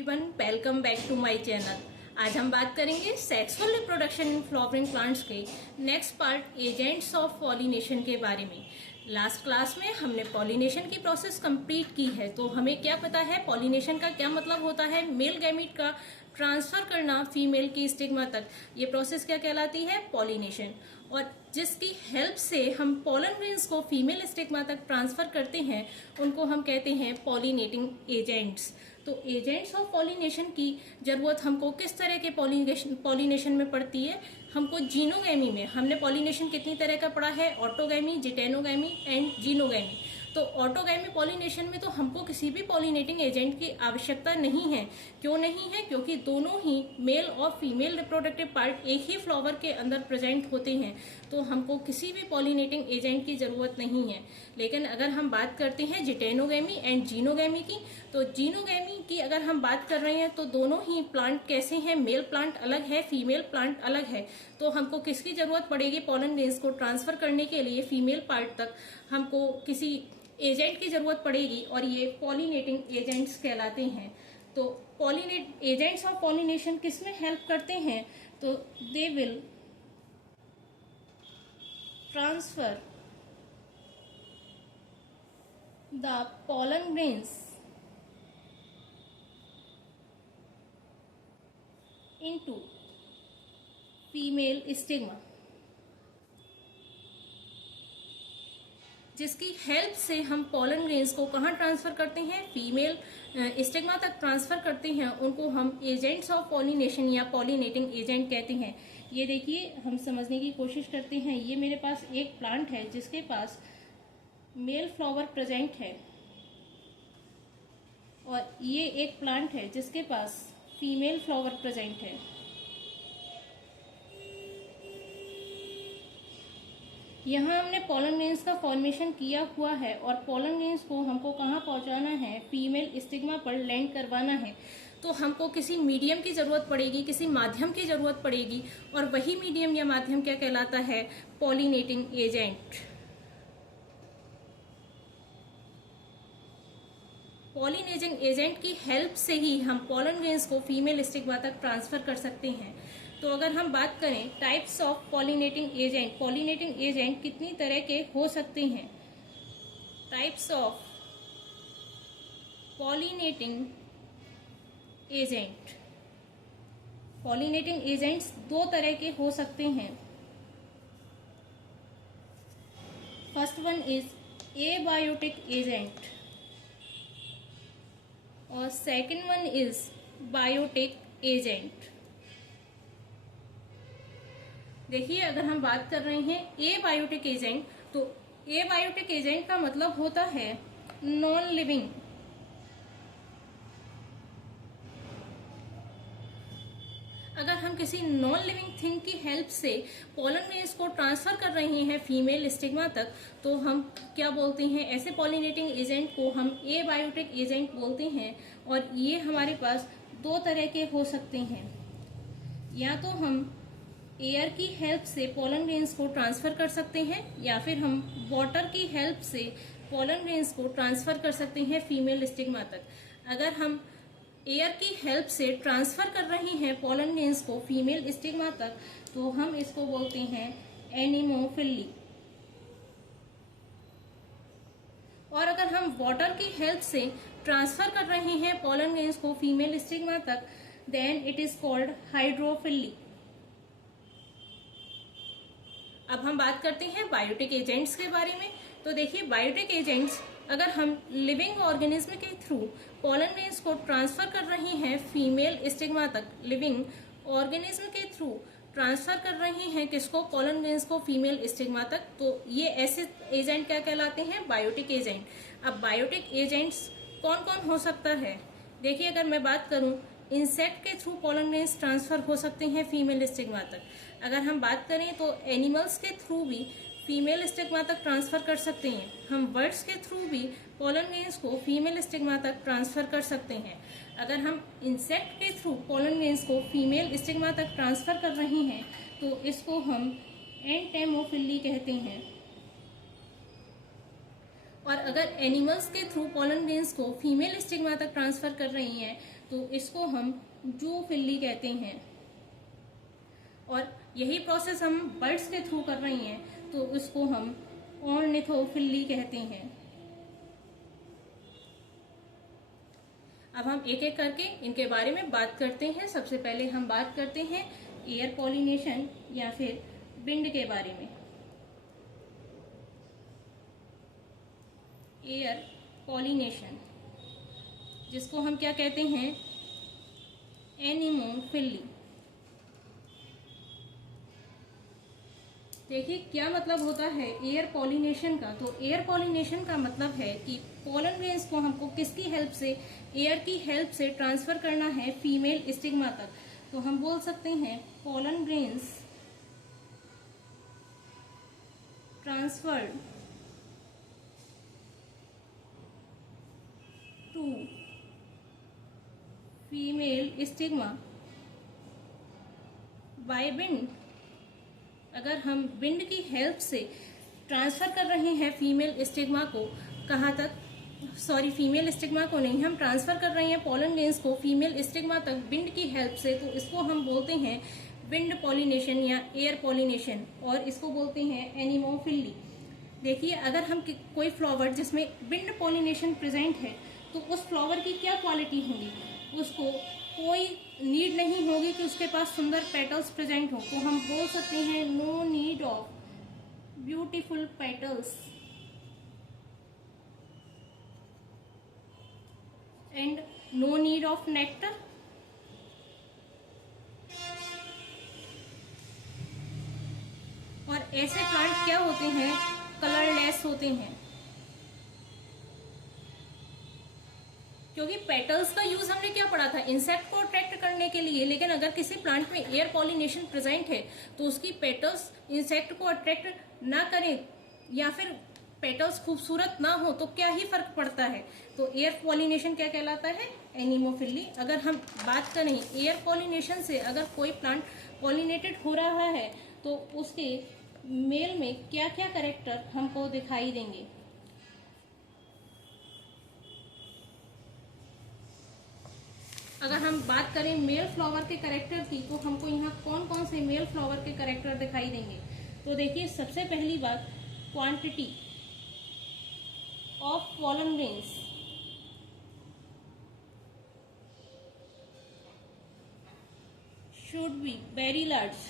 Everyone, welcome back to my channel. आज हम बात करेंगे sexual reproduction in flowering plants के next part agents of pollination के बारे में। लास्ट क्लास में हमने पॉलिनेशन की प्रोसेस कंप्लीट की है, तो हमें क्या पता है पॉलिनेशन का क्या मतलब होता है। मेल गैमीट का ट्रांसफर करना फीमेल की स्टिग्मा तक, ये प्रोसेस क्या कहलाती है, पॉलिनेशन। और जिसकी हेल्प से हम पोलन ग्रेन्स को फीमेल स्टिग्मा तक ट्रांसफर करते हैं उनको हम कहते हैं पॉलिनेटिंग एजेंट्स। तो एजेंट्स ऑफ पॉलिनेशन की जरूरत हमको किस तरह के पॉलिनेशन में पड़ती है, हमको जीनोगैमी में। हमने पॉलिनेशन कितनी तरह का पढ़ा है, ऑटोगैमी, जिटेनोगैमी एंड जीनोगैमी। तो ऑटोगैमी पॉलिनेशन में तो हमको किसी भी पॉलिनेटिंग एजेंट की आवश्यकता नहीं है। क्यों नहीं है? क्योंकि दोनों ही मेल और फीमेल रिप्रोडक्टिव पार्ट एक ही फ्लावर के अंदर प्रेजेंट होते हैं, तो हमको किसी भी पॉलिनेटिंग एजेंट की जरूरत नहीं है। लेकिन अगर हम बात करते हैं जिटेनोगैमी एंड जीनोगैमी की, तो जीनोगैमी की अगर हम बात कर रहे हैं तो दोनों ही प्लांट कैसे हैं, मेल प्लांट अलग है, फीमेल प्लांट अलग है। तो हमको किसकी जरूरत पड़ेगी पोलन ग्रेन्स को ट्रांसफर करने के लिए फीमेल पार्ट तक, हमको किसी एजेंट की जरूरत पड़ेगी, और ये पॉलिनेटिंग एजेंट्स कहलाते हैं। तो पॉलिनेट एजेंट्स ऑफ पॉलिनेशन किसमें हेल्प करते हैं, तो they will transfer the pollen grains into female stigma, जिसकी हेल्प से हम पोलन ग्रेन्स को कहाँ ट्रांसफर करते हैं, फीमेल स्टिग्मा तक ट्रांसफर करते हैं। उनको हम एजेंट्स ऑफ पॉलिनेशन या पॉलिनेटिंग एजेंट कहते हैं। ये देखिए, हम समझने की कोशिश करते हैं। ये मेरे पास एक प्लांट है जिसके पास मेल फ्लावर प्रेजेंट है, और ये एक प्लांट है जिसके पास फीमेल फ्लावर प्रेजेंट है। यहाँ हमने पोलन ग्रेन्स का फॉर्मेशन किया हुआ है, और पोलन ग्रेन्स को हमको कहाँ पहुंचाना है, फीमेल स्टिग्मा पर लैंड करवाना है। तो हमको किसी मीडियम की जरूरत पड़ेगी, किसी माध्यम की जरूरत पड़ेगी, और वही मीडियम या माध्यम क्या कहलाता है, पॉलिनेटिंग एजेंट। पॉलिनेटिंग एजेंट की हेल्प से ही हम पोलन ग्रेन्स को फीमेल स्टिग्मा तक ट्रांसफर कर सकते हैं। तो अगर हम बात करें types of pollinating agent, pollinating agent कितनी तरह के हो सकते हैं। Types of pollinating agent, pollinating agents दो तरह के हो सकते हैं। First one is abiotic agent और second one is biotic agent. देखिए, अगर हम बात कर रहे हैं एबायोटिक एजेंट, तो एबायोटिक एजेंट का मतलब होता है नॉन लिविंग। अगर हम किसी नॉन लिविंग थिंग की हेल्प से पोलन ग्रेन्स को ट्रांसफर कर रहे हैं फीमेल स्टिग्मा तक, तो हम क्या बोलते हैं, ऐसे पॉलिनेटिंग एजेंट को हम एबायोटिक एजेंट बोलते हैं। और ये हमारे पास दो तरह के हो सकते हैं। या तो हम एयर की हेल्प से पोलन ग्रेन्स को ट्रांसफर कर सकते हैं, या फिर हम वाटर की हेल्प से पोलन ग्रेन्स को ट्रांसफर कर सकते हैं फीमेल स्टिग्मा तक। अगर हम एयर की हेल्प से ट्रांसफर कर रहे हैं पोलन ग्रेन्स को फीमेल स्टिग्मा तक, तो हम इसको बोलते हैं एनिमोफिली। और अगर हम वाटर की हेल्प से ट्रांसफर कर रहे हैं पोलन ग्रेन्स को फीमेल स्टिग्मा तक, then it is called hydrophily. अब हम बात करते हैं बायोटिक एजेंट्स के बारे में। तो देखिए, बायोटिक एजेंट्स अगर हम लिविंग ऑर्गेनिज्म के थ्रू पोलन ग्रेन्स को ट्रांसफर कर रहे हैं फीमेल स्टिग्मा तक, लिविंग ऑर्गेनिज्म के थ्रू ट्रांसफर कर रहे हैं किसको, पोलन ग्रेन्स को फीमेल स्टिग्मा तक, तो ये ऐसे एजेंट क्या कहलाते हैं, बायोटिक एजेंट। अब बायोटिक एजेंट्स कौन कौन हो सकता है। देखिए, अगर मैं बात करूं, इंसेक्ट के थ्रू पोलन ग्रेन्स ट्रांसफर हो सकते हैं फीमेल स्टिग्मा तक। अगर हम बात करें तो एनिमल्स के थ्रू भी फीमेल स्टिग्मा तक ट्रांसफर कर सकते हैं। हम बर्ड्स के थ्रू भी पोलन ग्रेन्स को फीमेल स्टिग्मा तक ट्रांसफर कर सकते हैं। अगर हम इंसेक्ट के थ्रू पोलन ग्रेन्स को फीमेल स्टिग्मा तक ट्रांसफर कर रहे हैं तो इसको हम एंटेमोफिली कहते हैं। और अगर एनिमल्स के थ्रू पोलन ग्रेन्स को फीमेल स्टिग्मा तक ट्रांसफर कर रही हैं तो इसको हम जूफिली कहते हैं। और यही प्रोसेस हम बर्ड्स के थ्रू कर रही हैं, तो इसको हम ऑर्निथोफिली कहते हैं। अब हम एक एक करके इनके बारे में बात करते हैं। सबसे पहले हम बात करते हैं एयर पॉलिनेशन या फिर विंड के बारे में। एयर पॉलिनेशन, जिसको हम क्या कहते हैं, एनिमोफिली। देखिए क्या मतलब होता है एयर पॉलिनेशन का। तो एयर पॉलिनेशन का मतलब है कि पोलन ग्रेन्स को हमको किसकी हेल्प से, एयर की हेल्प से ट्रांसफर करना है फीमेल स्टिग्मा तक। तो हम बोल सकते हैं pollen grains transferred to female stigma by wind. अगर हम विंड की हेल्प से ट्रांसफर कर रहे हैं फीमेल स्टिग्मा को, कहाँ तक, सॉरी फीमेल स्टिग्मा को नहीं, हम ट्रांसफर कर रहे हैं पोलन ग्रेन्स को फीमेल स्टिग्मा तक विंड की हेल्प से, तो इसको हम बोलते हैं विंड पॉलिनेशन या एयर पॉलिनेशन, और इसको बोलते हैं एनिमोफिली। देखिए अगर हम कोई फ्लावर जिसमें विंड पॉलिनेशन प्रेजेंट है, तो उस फ्लावर की क्या क्वालिटी होगी, उसको कोई नीड नहीं होगी कि उसके पास सुंदर पेटल्स प्रेजेंट हो। तो हम बोल सकते हैं no need of beautiful petals and no need of nectar. और ऐसे प्लांट क्या होते हैं, कलरलेस होते हैं, क्योंकि पेटल्स का यूज हमने क्या पढ़ा था, इंसेक्ट को अट्रैक्ट करने के लिए। लेकिन अगर किसी प्लांट में एयर पॉलिनेशन प्रेजेंट है, तो उसकी पेटल्स इंसेक्ट को अट्रैक्ट ना करें या फिर पेटल्स खूबसूरत ना हो, तो क्या ही फर्क पड़ता है। तो एयर पॉलिनेशन क्या कहलाता है, एनिमोफिली। अगर हम बात करें एयर पॉलिनेशन से अगर कोई प्लांट पॉलिनेटेड हो रहा है, तो उसके मेल में क्या क्या कैरेक्टर हमको दिखाई देंगे। अगर हम बात करें मेल फ्लावर के कैरेक्टर की, तो हमको यहाँ कौन कौन से मेल फ्लावर के कैरेक्टर दिखाई देंगे। तो देखिए सबसे पहली बात, quantity of pollen grains should be very large.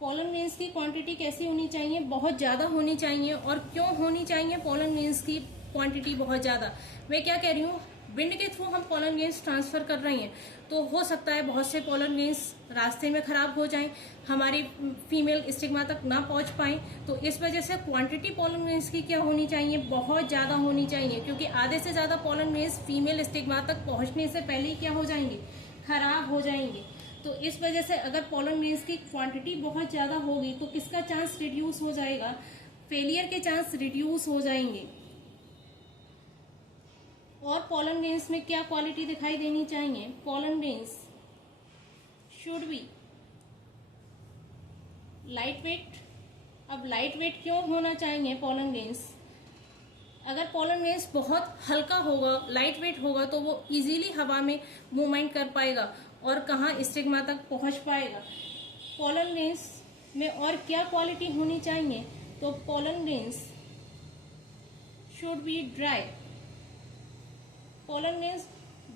Pollen grains की क्वांटिटी कैसी होनी चाहिए, बहुत ज्यादा होनी चाहिए। और क्यों होनी चाहिए पोलन ग्रेन्स की क्वांटिटी बहुत ज्यादा, मैं क्या कह रही हूँ, विंड के थ्रू हम पोलन ग्रेन्स ट्रांसफर कर रही हैं, तो हो सकता है बहुत से पोलन ग्रेन्स रास्ते में खराब हो जाएं, हमारी फीमेल स्टिग्मा तक ना पहुंच पाए। तो इस वजह से क्वांटिटी पोलन ग्रेन्स की क्या होनी चाहिए, बहुत ज्यादा होनी चाहिए, क्योंकि आधे से ज्यादा पोलन ग्रेन्स फीमेल स्टिग्मा तक पहुंचने से पहले ही क्या हो जाएंगे, खराब हो जाएंगे। तो इस वजह से अगर पोलन ग्रेन्स की क्वांटिटी बहुत ज्यादा होगी, तो किसका चांस रिड्यूस हो जाएगा, फेलियर के चांस रिड्यूस हो जाएंगे। और पोलन ग्रेन्स में क्या क्वालिटी दिखाई देनी चाहिए, pollen grains should be light weight. अब लाइट वेट क्यों होना चाहिए पोलन ग्रेन्स, अगर पोलन ग्रेन्स बहुत हल्का होगा, लाइट वेट होगा, तो वो इजीली हवा में मूवमेंट कर पाएगा और कहाँ स्टिग्मा तक पहुंच पाएगा। पोलन ग्रेन्स में और क्या क्वालिटी होनी चाहिए, तो pollen grains should be dry. Pollen grains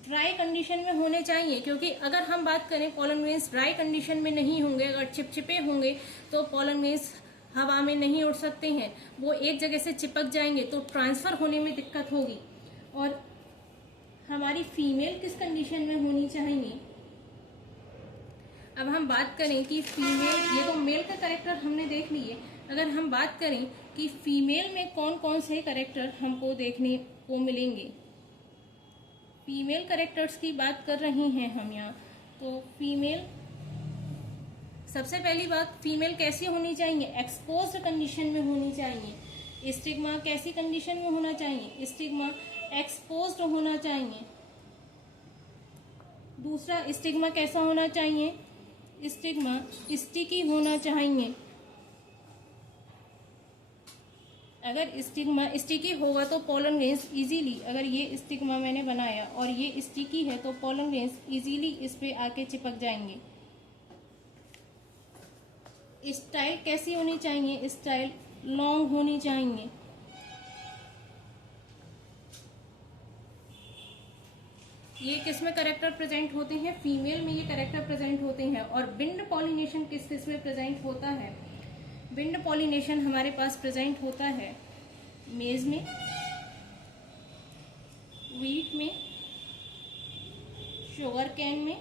dry condition में होने चाहिए, क्योंकि अगर हम बात करें पोलन ग्रेन्स ड्राई कंडीशन में नहीं होंगे, अगर चिपचिपे होंगे, तो पोलन ग्रेन्स हवा में नहीं उड़ सकते हैं, वो एक जगह से चिपक जाएंगे, तो ट्रांसफर होने में दिक्कत होगी। और हमारी फीमेल किस कंडीशन में होनी चाहिए। अब हम बात करें कि फीमेल, ये तो मेल का कैरेक्टर हमने देख लिए, अगर हम बात करें कि फीमेल में कौन कौन से कैरेक्टर हमको देखने को मिलेंगे, फीमेल कैरेक्टर्स की बात कर रहे हैं हम यहाँ। तो फीमेल, सबसे पहली बात, फीमेल कैसी होनी चाहिए, एक्सपोज्ड कंडीशन में होनी चाहिए। स्टिग्मा कैसी कंडीशन में होना चाहिए, स्टिग्मा एक्सपोज्ड होना चाहिए। दूसरा, स्टिग्मा कैसा होना चाहिए, स्टिग्मा स्टिकी होना चाहिए। अगर स्टिग्मा स्टिकी होगा तो पोलन ग्रेन्स इजीली, अगर ये स्टिग्मा मैंने बनाया और ये स्टिकी है तो पोलन ग्रेन्स इजीली इस पे आके चिपक जाएंगे। स्टाइल कैसी होनी चाहिए? स्टाइल लॉन्ग होनी चाहिए। ये किस में करेक्टर प्रेजेंट होते हैं? फीमेल में ये करेक्टर प्रेजेंट होते हैं। और बिंड पॉलिनेशन किस किस में प्रेजेंट होता है? बिंड पॉलिनेशन हमारे पास प्रेजेंट होता है मेज में, वीट में, शुगर कैन में।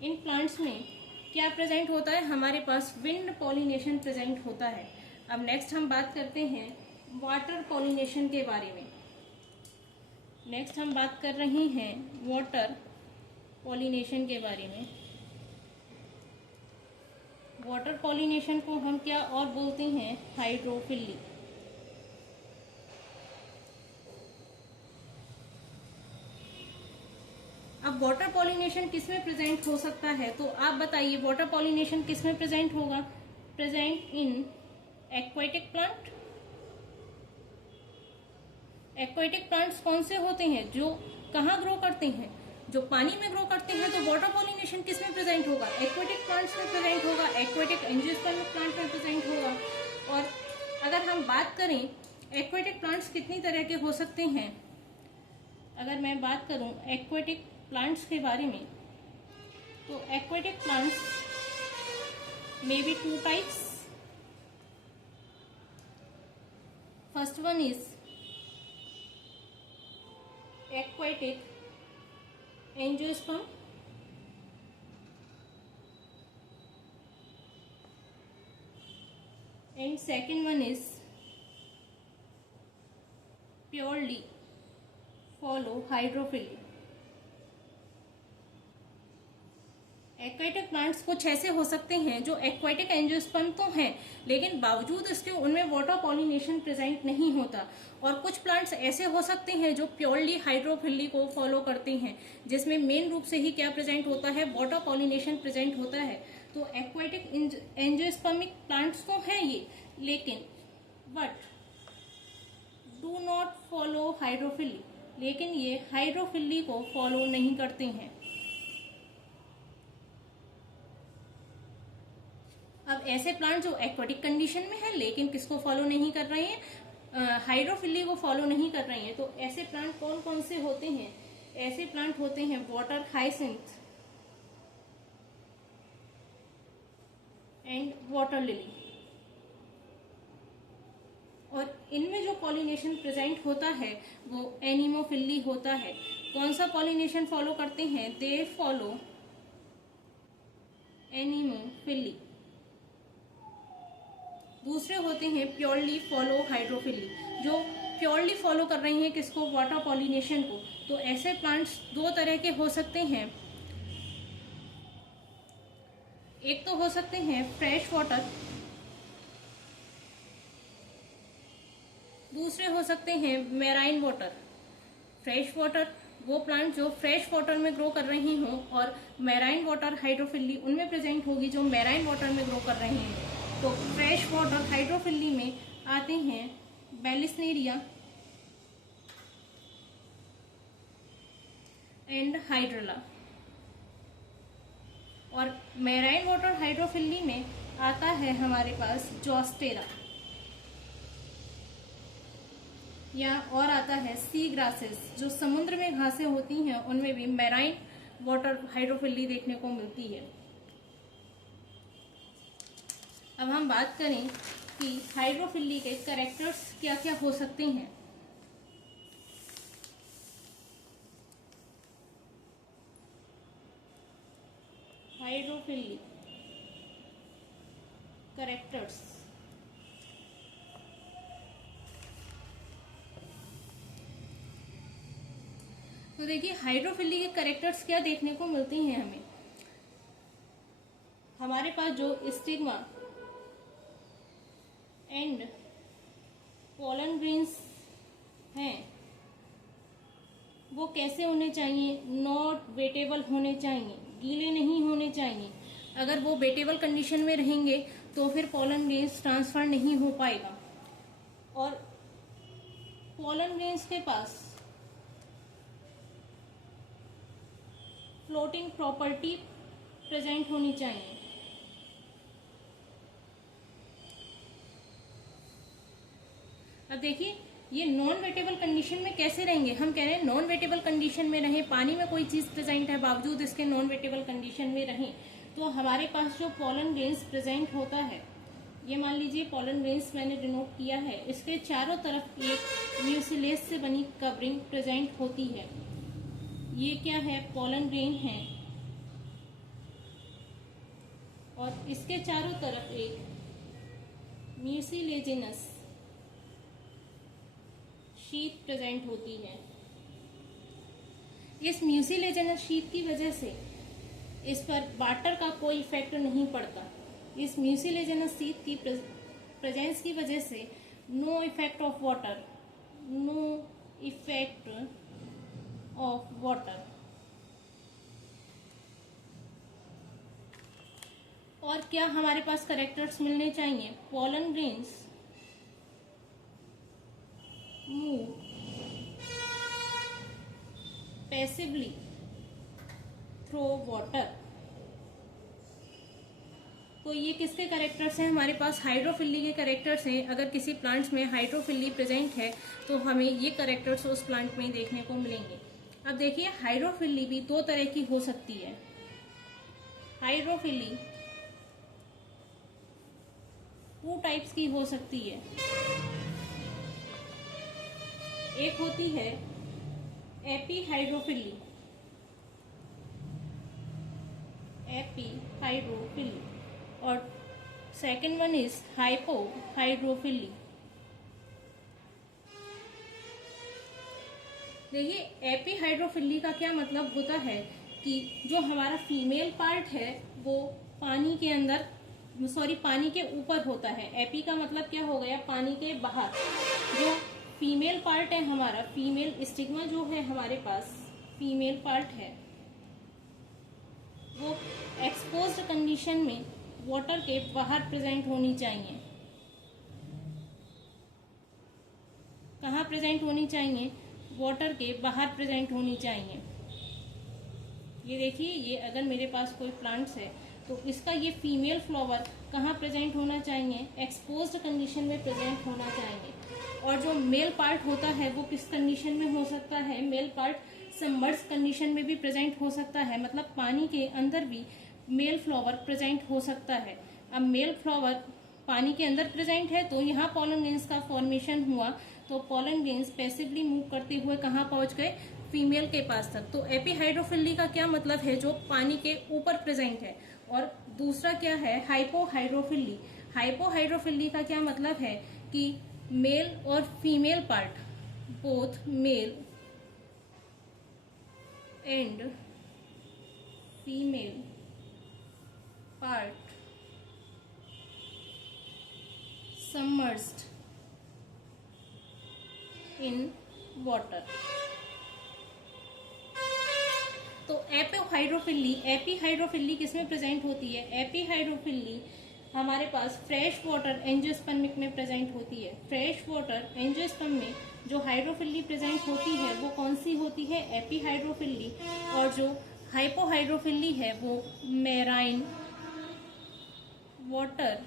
इन प्लांट्स में क्या प्रेजेंट होता है? हमारे पास विंड पॉलिनेशन प्रेजेंट होता है। अब नेक्स्ट हम बात करते हैं वाटर पॉलिनेशन के बारे में। नेक्स्ट हम बात कर रहे हैं वाटर पॉलिनेशन के बारे में। वाटर पॉलिनेशन को हम क्या और बोलते हैं? हाइड्रोफिली। अब वाटर पॉलिनेशन किस में प्रेजेंट हो सकता है? तो आप बताइए वाटर पॉलिनेशन किस में प्रेजेंट होगा? Present in aquatic plant. Aquatic plants कौन से होते हैं? जो कहाँ ग्रो करते हैं? जो पानी में ग्रो करते हैं। तो वाटर पॉलिनेशन किस में प्रेजेंट होगा? एक्वेटिक प्लांट्स में प्रेजेंट होगा, एक्वेटिक एंजियोस्पर्मिक प्लांट में प्रेजेंट होगा। और अगर हम बात करें एक्वेटिक प्लांट्स कितनी तरह के हो सकते हैं, अगर मैं बात करूं एक्वेटिक प्लांट्स के बारे में, तो aquatic plants may be 2 types. First one is aquatic angiosperm, and second one is purely follow hydrophily। Aquatic plants कुछ ऐसे हो सकते हैं जो एक्वेटिक एंजियोस्पर्म तो हैं, लेकिन बावजूद इसके उनमें वाटर पॉलिनेशन प्रेजेंट नहीं होता। और कुछ प्लांट्स ऐसे हो सकते हैं जो प्योरली हाइड्रोफिली को फॉलो करते हैं, जिसमें मेन रूप से ही क्या प्रेजेंट होता है? वाटर पॉलिनेशन प्रेजेंट होता है। तो एक्वेटिक एंजियोस्पर्मिक प्लांट्स तो हैं ये, लेकिन but do not follow hydrophily, लेकिन ये हाइड्रोफिली को फॉलो नहीं करते हैं। अब ऐसे प्लांट जो एक्वेटिक कंडीशन में है लेकिन किसको फॉलो नहीं कर रहे हैं? हाइड्रोफिली को फॉलो नहीं कर रहे हैं। तो ऐसे प्लांट कौन कौन से होते हैं? ऐसे प्लांट होते हैं water hyacinth and water lily. और इनमें जो पॉलिनेशन प्रेजेंट होता है वो एनिमोफिली होता है। कौन सा पॉलिनेशन फॉलो करते हैं? They follow anemophily. दूसरे होते हैं प्योरली फॉलो हाइड्रोफिली, जो प्योरली फॉलो कर रहे हैं किसको? वाटर पॉलिनेशन को। तो ऐसे प्लांट्स 2 तरह के हो सकते हैं। एक तो हो सकते हैं फ्रेश वाटर, दूसरे हो सकते हैं मैराइन वाटर। फ्रेश वाटर वो प्लांट जो फ्रेश वाटर में ग्रो कर रही हों, और मैराइन वाटर हाइड्रोफिली उनमें प्रेजेंट होगी जो मैराइन वाटर में ग्रो कर रहे हैं। तो फ्रेश वाटर हाइड्रोफिली में आते हैं बेलिस्नेरिया एंड हाइड्रला, और मैराइन वाटर हाइड्रोफिली में आता है हमारे पास जोस्टेरा, या और आता है सी ग्रासेस। जो समुद्र में घासें होती हैं उनमें भी मैराइन वाटर हाइड्रोफिली देखने को मिलती है। अब हम बात करें कि हाइड्रोफिली के कैरेक्टर्स क्या क्या हो सकते हैं। हाइड्रोफिली कैरेक्टर्स, तो देखिए हाइड्रोफिली के कैरेक्टर्स क्या देखने को मिलते हैं हमें। हमारे पास जो स्टिग्मा एंड पोलन ग्रेन्स हैं वो कैसे होने चाहिए? नॉट वेटेबल होने चाहिए, गीले नहीं होने चाहिए। अगर वो वेटेबल कंडीशन में रहेंगे तो फिर पोलन ग्रेन्स ट्रांसफर नहीं हो पाएगा। और पोलन ग्रेन्स के पास फ्लोटिंग प्रॉपर्टी प्रेजेंट होनी चाहिए। अब देखिए ये नॉन वेटेबल कंडीशन में कैसे रहेंगे। हम कह रहे हैं नॉन वेटेबल कंडीशन में रहें, पानी में कोई चीज प्रेजेंट है बावजूद इसके नॉन वेटेबल कंडीशन में रहें, तो हमारे पास जो पोलन ग्रेन्स प्रेजेंट होता है, ये मान लीजिए पोलन ग्रेन्स मैंने डिनोट किया है, इसके चारों तरफ एक म्यूसिलेज से बनी कवरिंग प्रेजेंट होती है। ये क्या है, पोलन ग्रेन है, और इसके चारों तरफ एक म्यूसिलेजिनस शीट प्रेजेंट होती है। इस म्यूसिलेजिनस शीट की वजह से इस पर वाटर का कोई इफेक्ट नहीं पड़ता। इस म्यूसिलेजिनस शीट की प्रेजेंस की वजह से no effect of water, no effect of water. और क्या हमारे पास करेक्टर्स मिलने चाहिए, pollen grains move passively through water. तो ये किसके करेक्टर्स हैं, हमारे पास हाइड्रोफिली के करेक्टर्स हैं। अगर किसी प्लांट्स में हाइड्रोफिली प्रेजेंट है तो हमें ये करेक्टर्स उस प्लांट में देखने को मिलेंगे। अब देखिए हाइड्रोफिली भी दो तरह की हो सकती है। हाइड्रोफिली टू टाइप्स की हो सकती है। एक होती है एपीहाइड्रोफिली, एपीहाइड्रोफिली, और सेकेंड वन इज हाइपोहाइड्रोफिली। देखिए एपीहाइड्रोफिली का क्या मतलब होता है कि जो हमारा फीमेल पार्ट है वो पानी के अंदर, सॉरी पानी के ऊपर होता है। एपी का मतलब क्या हो गया, पानी के बाहर। जो फीमेल पार्ट है हमारा, फीमेल स्टिग्मा जो है हमारे पास, फीमेल पार्ट है, वो एक्सपोज्ड कंडीशन में वाटर के बाहर प्रेजेंट होनी चाहिए। कहाँ प्रेजेंट होनी चाहिए, वाटर के बाहर प्रेजेंट होनी चाहिए। ये देखिए, ये अगर मेरे पास कोई प्लांट्स है तो इसका ये फीमेल फ्लावर कहाँ प्रेजेंट होना चाहिए, एक्सपोज्ड कंडीशन में प्रेजेंट होना चाहिए। और जो मेल पार्ट होता है वो किस कंडीशन में हो सकता है, मेल पार्ट सबमर्ज कंडीशन में भी प्रेजेंट हो सकता है, मतलब पानी के अंदर भी मेल फ्लावर प्रेजेंट हो सकता है। अब मेल फ्लावर पानी के अंदर प्रेजेंट है तो यहाँ पोलन ग्रेन्स का फॉर्मेशन हुआ, तो पोलन ग्रेन्स पैसिवली मूव करते हुए कहाँ पहुंच गए, फीमेल के पास तक। तो एपीहाइड्रोफिली का क्या मतलब है, जो पानी के ऊपर प्रेजेंट है। और दूसरा क्या है, हाइपोहाइड्रोफिली। हाइपोहाइड्रोफिली का क्या मतलब है कि मेल और female part, both male and female part submerged in water. तो एपीहाइड्रोफिली किसमें प्रेजेंट होती है, एपीहाइड्रोफिली हमारे पास फ्रेश वाटर एंजियोस्पर्मिक में प्रेजेंट होती है। फ्रेश वाटर एंजियोस्पर्म में जो हाइड्रोफिली प्रेजेंट होती है वो कौन सी होती है, एपीहाइड्रोफिली। और जो हाइपोहाइड्रोफिली है वो मैराइन वाटर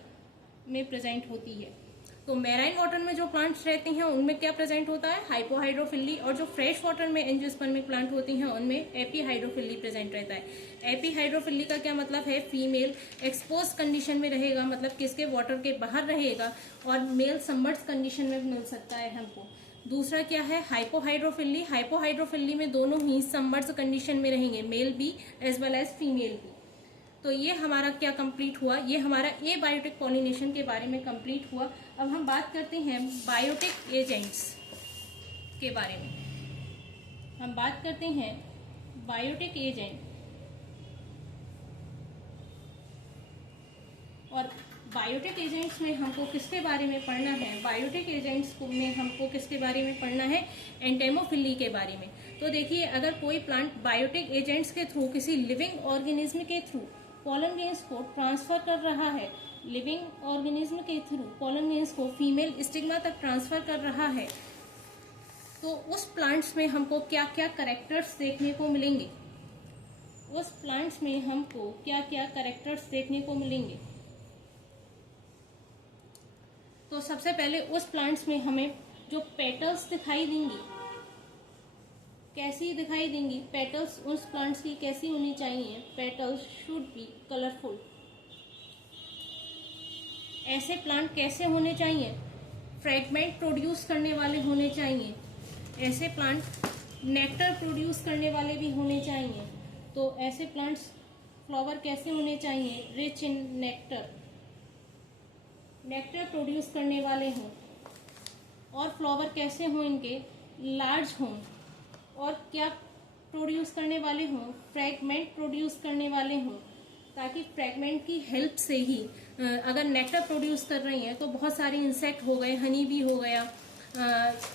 में प्रेजेंट होती है। तो मैराइन वाटर में जो प्लांट्स रहते हैं उनमें क्या प्रेजेंट होता है, हाइपोहाइड्रोफिली। और जो फ्रेश वाटर में एंजियोस्पर्मिक प्लांट होती हैं उनमें एपीहाइड्रोफिली प्रेजेंट रहता है। एपीहाइड्रोफिली का क्या मतलब है, फीमेल एक्सपोज कंडीशन में रहेगा, मतलब किसके, वाटर के बाहर रहेगा, और मेल सबमर्ज कंडीशन में मिल सकता है हमको। दूसरा क्या है, हाइपोहाइड्रोफिली। हाइपोहाइड्रोफिली में दोनों ही सबमर्ज कंडीशन में रहेंगे, मेल भी एज वेल एज फीमेल भी। तो ये हमारा क्या कंप्लीट हुआ, ये हमारा एबायोटिक पॉलिनेशन के बारे में कंप्लीट हुआ। अब हम बात करते हैं बायोटिक एजेंट्स के बारे में। हम बात करते हैं बायोटिक एजेंट। और बायोटिक एजेंट्स में हमको किसके बारे में पढ़ना है, बायोटिक एजेंट्स में हमको किसके बारे में पढ़ना है, एंटेमोफिली के बारे में। तो देखिए, अगर कोई प्लांट बायोटिक एजेंट्स के थ्रू, किसी लिविंग ऑर्गेनिज्म के थ्रू पॉलन ग्रेन्स को ट्रांसफर कर रहा है, लिविंग ऑर्गेनिज्म के थ्रू पॉलन ग्रेन्स को फीमेल स्टिग्मा तक ट्रांसफर कर रहा है, तो उस प्लांट्स में हमको क्या क्या कैरेक्टर्स देखने को मिलेंगे, उस प्लांट्स में हमको क्या क्या कैरेक्टर्स देखने को मिलेंगे। तो सबसे पहले उस प्लांट्स में हमें जो पेटल्स दिखाई देंगी, कैसी दिखाई देंगी, पेटल्स उस प्लांट्स की कैसी होनी चाहिए, पेटल्स शुड बी कलरफुल। ऐसे प्लांट कैसे होने चाहिए, फ्रेगमेंट प्रोड्यूस करने वाले होने चाहिए। ऐसे प्लांट नेक्टर प्रोड्यूस करने वाले भी होने चाहिए। तो ऐसे प्लांट्स फ्लावर कैसे होने चाहिए, rich in nectar, nectar produce करने वाले हों। और फ्लावर कैसे हों, इनके लार्ज हों। और क्या प्रोड्यूस करने वाले हों, फ्रेगमेंट प्रोड्यूस करने वाले हों, ताकि फ्रेगमेंट की हेल्प से ही अगर नेक्टर प्रोड्यूस कर रही हैं तो बहुत सारे इंसेक्ट हो गए, हनी भी हो गया,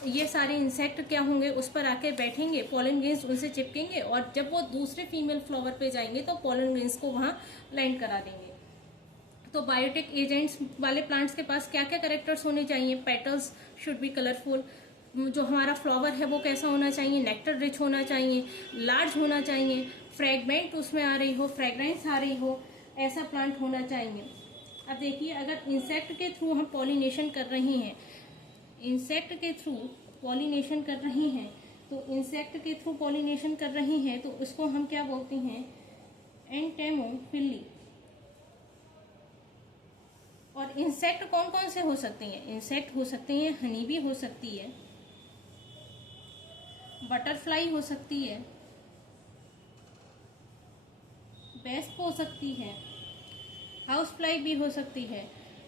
ये सारे इंसेक्ट क्या होंगे, उस पर आके बैठेंगे, पॉलन ग्रेन्स उनसे चिपकेंगे और जब वो दूसरे फीमेल फ्लावर पे जाएंगे तो पॉलन ग्रेन्स को वहाँ लैंड करा देंगे। तो बायोटिक एजेंट्स वाले प्लांट्स के पास क्या क्या कैरेक्टर्स होने चाहिए, पेटल्स शुड बी कलरफुल, जो हमारा फ्लावर है वो कैसा होना चाहिए, नेक्टर रिच होना चाहिए, लार्ज होना चाहिए, फ्रेगमेंट उसमें आ रही हो, फ्रेग्रेंस आ रही हो, ऐसा प्लांट होना चाहिए। अब देखिए, अगर इंसेक्ट के थ्रू हम पॉलिनेशन कर रही हैं, इंसेक्ट के थ्रू पॉलिनेशन कर रही हैं, तो इंसेक्ट के थ्रू पॉलिनेशन कर रही हैं तो उसको हम क्या बोलते हैं, एंटेमोफिली। और इंसेक्ट कौन कौन से हो सकते हैं, इंसेक्ट हो सकते हैं, हनी भी हो सकती है, बटरफ्लाई हो सकती है, वेस्प हो सकती है, हाउस फ्लाई भी हो सकती है।